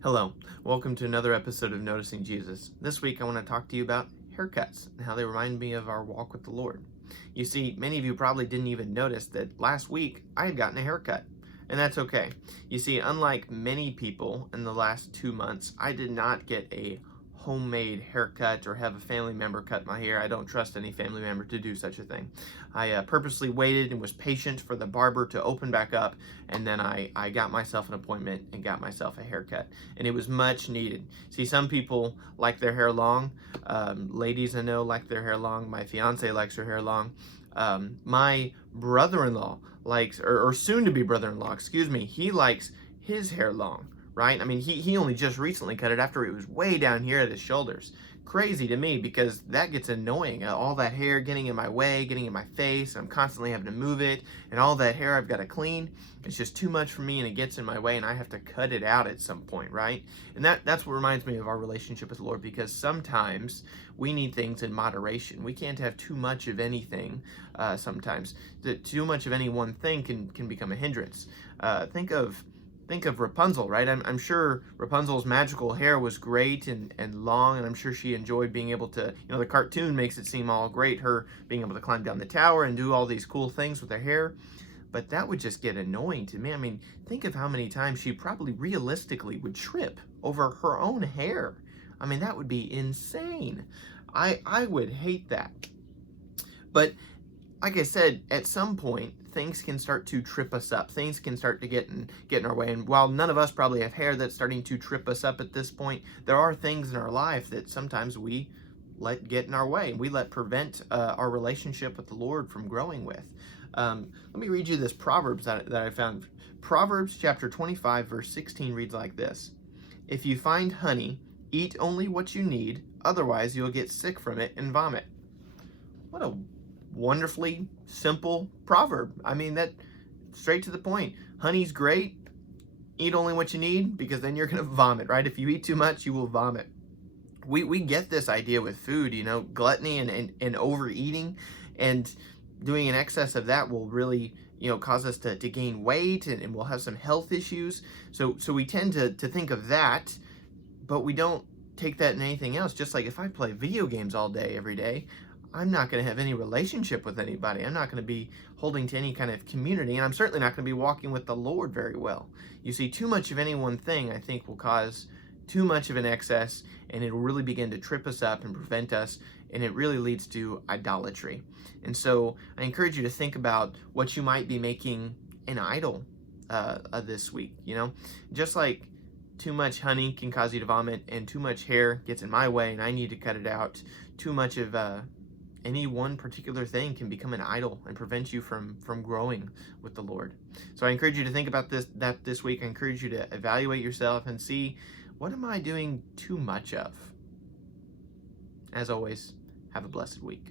Hello, welcome to another episode of Noticing Jesus. This week I want to talk to you about haircuts and how they remind me of our walk with the Lord. You see, many of you probably didn't even notice that last week I had gotten a haircut, and that's okay. You see, unlike many people in the last 2 months, I did not get a homemade haircut or have a family member cut my hair. I don't trust any family member to do such a thing. I purposely waited and was patient for the barber to open back up, and then I got myself an appointment and got myself a haircut, and it was much needed. See, some people like their hair long. Ladies I know like their hair long. My fiance likes her hair long. My brother-in-law likes, or soon to be brother-in-law, excuse me, he likes his hair long. Right? I mean, he only just recently cut it after it was way down here at his shoulders. Crazy to me because that gets annoying. All that hair getting in my way, getting in my face, I'm constantly having to move it, and all that hair I've got to clean. It's just too much for me and it gets in my way and I have to cut it out at some point, right? And that's what reminds me of our relationship with the Lord, because sometimes we need things in moderation. We can't have too much of anything sometimes. Too much of any one thing can become a hindrance. Think of Rapunzel, right? I'm sure Rapunzel's magical hair was great and long, and I'm sure she enjoyed being able to, the cartoon makes it seem all great, her being able to climb down the tower and do all these cool things with her hair. But that would just get annoying to me. I mean, think of how many times she probably realistically would trip over her own hair. I mean, that would be insane. I would hate that. But like I said, at some point, things can start to trip us up. Things can start to get in our way. And while none of us probably have hair that's starting to trip us up at this point, there are things in our life that sometimes we let get in our way. We let prevent our relationship with the Lord from growing with. Let me read you this Proverbs that I found. Proverbs chapter 25, verse 16 reads like this. If you find honey, eat only what you need, otherwise you'll get sick from it and vomit. What a wonderfully simple proverb. I mean, that straight to the point. Honey's great. Eat only what you need, because then you're going to vomit, right? If you eat too much, you will vomit. We get this idea with food, gluttony and overeating, and doing an excess of that will really, cause us to gain weight, and we'll have some health issues. So we tend to think of that, but we don't take that in anything else. Just like if I play video games all day, every day, I'm not going to have any relationship with anybody. I'm not going to be holding to any kind of community, and I'm certainly not going to be walking with the Lord very well. You see, too much of any one thing, I think, will cause too much of an excess, and it will really begin to trip us up and prevent us, and it really leads to idolatry. And so I encourage you to think about what you might be making an idol this week. Just like too much honey can cause you to vomit, and too much hair gets in my way and I need to cut it out. Too much of any one particular thing can become an idol and prevent you from growing with the Lord. So I encourage you to think about this week. I encourage you to evaluate yourself and see, what am I doing too much of? As always, have a blessed week.